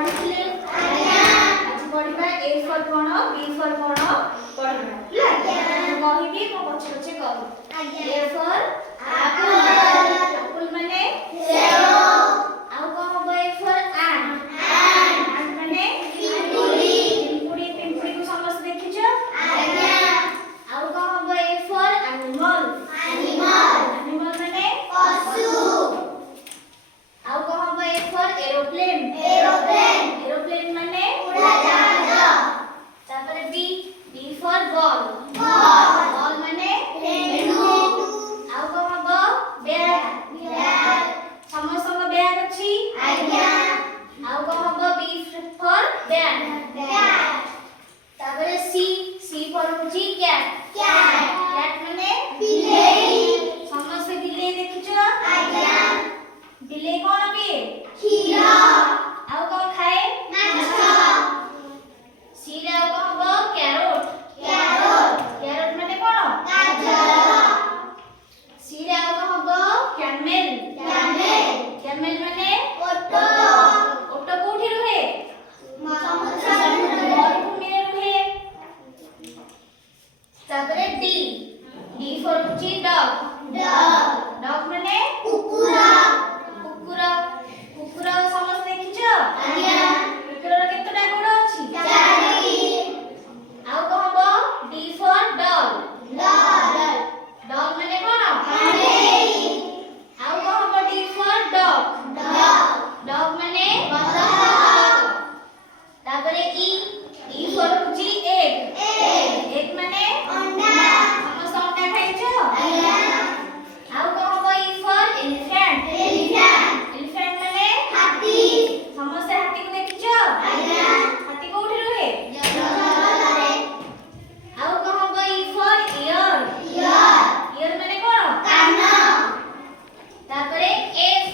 पढ़िले आज पढ़िबा A for कोन बी फॉर कोन पढ़िबा ହେଲା କହିବି ମୁଁ ପଛେ ପଛे କହିବି ए फॉर एप्पल माने सेव ଆଉ କଣ ହବ ए फॉर एंट माने पिंपुड़ी को समस्त देखिଛ ଆଉ କଣ ହବ ए फॉर एनिमल माने पशु ଆଉ କଣ ହବ ए फॉर एरोप्लेन माने उड़ाजाहाज तापर बी फॉर बॉल माने पेंडु ଆଉ କଣ ହବ बैग समस्त बैग अछि ଆଉ କଣ ହବ बी फॉर बैट तापर सी फॉर होची कैट माने बिलेई समस्त बिलेई देखिছো बिलेई कोन पिए क्षीर ଆଉ କଣ ଖାଏ ମାଛ सी रे ଆଉ କଣ ହବ कैरोट माने कोन गाजर सी रे ଆଉ କଣ ହବ कैमेल माने ओटो कोठी रुहे मरुभूमि रे रुहे तापरे डी फॉर होची डॉग माने कुकुर समस्त देखिছো कुकुर केतटा गोड़ अछि ଆଉ କଣ ହବ डी फॉर डॉग माने कोन ଆଉ କଣ ହବ डी फॉर डॉग माने तापरे ई फॉर होची एग माने अंडा समस्त अंडा खाइছো ଆଉ କଣ ହବ ई फॉर एलिफेंट माने हाथी समस्त हाथी को देखिছো हाथी कोठी रुहे ଆଉ କଣ ହବ ई फॉर इयर माने कोन कान तापरे एफ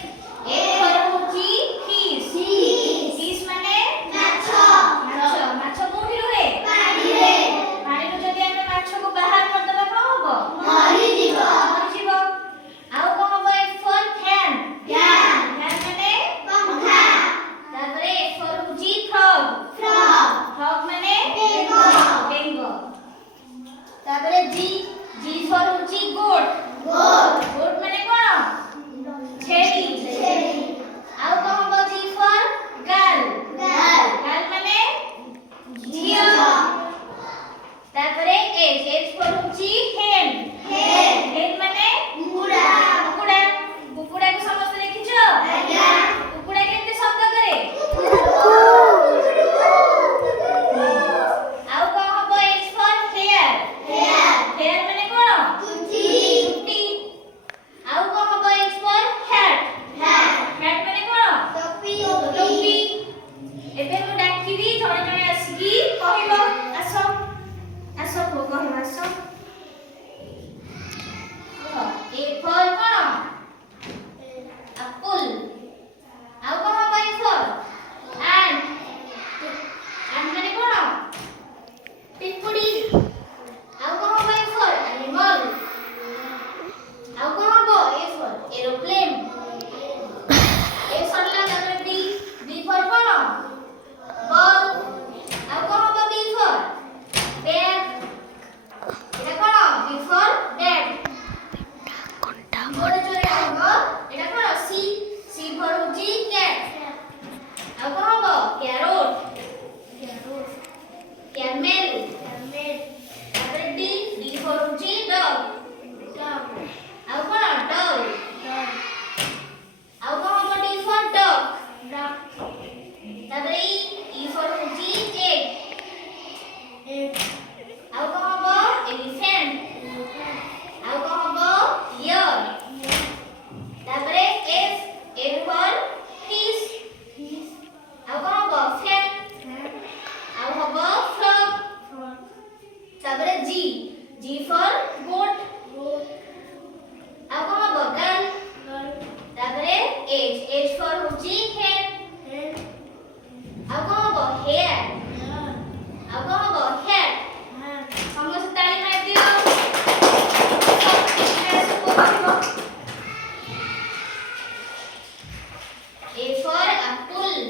फॉर होची फिश माने माछ कोठी रुहे पानी रो जदी ଆମେ ମାଛକୁ ବାହାର କରିଦବା କଣ ହବ ମରିଯିବ ଆଉ କଣ ହବ ଏଫ୍ फॉर फैन माने पंखा तापरे एफ फॉर होची फ्रॉग माने बेंग तापरे जी फॉर होची गोट माने कोन छेली ଆଉ କଣ ହବ जी फॉर गर्ल माने झियो तापरे एच फॉर होची हेन माने कुकुड़ा को समस्त देखिছো कुकुड़ा केते शब्द करे ଆଉ କଣ ହବ एच फॉर हेयर माने कोन चुटी ଆଉ କଣ ହବ एच फॉर हैट माने कोन टोपी ଏବେ ମୁଁ ଡାକିବି ଜଣେ ଆସିକି କହିବ आसो को कहबा आसो ए फॉर कोन एप्पल ଆଉ କଣ ହବ ए फॉर एंट माने कोन पिंपुड़ी ଆଉ କଣ ହବ ए फॉर एनिमल ଆଉ କଣ ହବ ए फॉर एरोप्लेन ए सरला तापर बी फॉर कोन बॉल ଆଉ କଣ ହବ B for bag Etah cone B for bat जोरे जोरे हबो एटा कोन सी फॉर होची कैट ଆଉ କଣ ହବ कैमेल तापर डी फॉर होची डॉग ଆଉ କଣ डॉग ଆଉ କଣ ହବ डी फॉर डॉग तापर ई फॉर होची एग ଆଉ କଣ ହବ एलिफेंट ଆଉ କଣ ହବ इयर तापर एफ फॉर फिश ଆଉ କଣ ହବ फैन ଆଉ हब फ्रॉग तापर जी फॉर गोट ଆଉ କଣ ହବ गर्ल तापर एच फॉर होची हेड ଆଉ କଣ ହବ हेयर ଆଉ କଣ ହବ हेड समस्त ताली मार दियो A for apple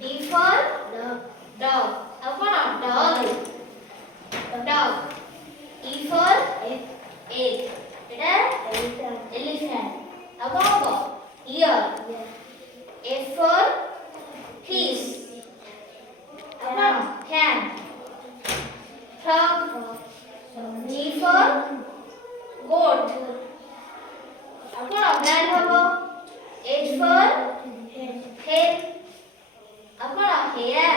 D for dog. ଆଉ କଣ dog dog. E for egg. ଏଟା elephant. ଆଉ କଣ ହବ ear. F for fish. ଆଉ କଣ fan. Frog. G for goat. ଆଉ କଣ brand ହବ H for hen. ଆଉ କଣ hair.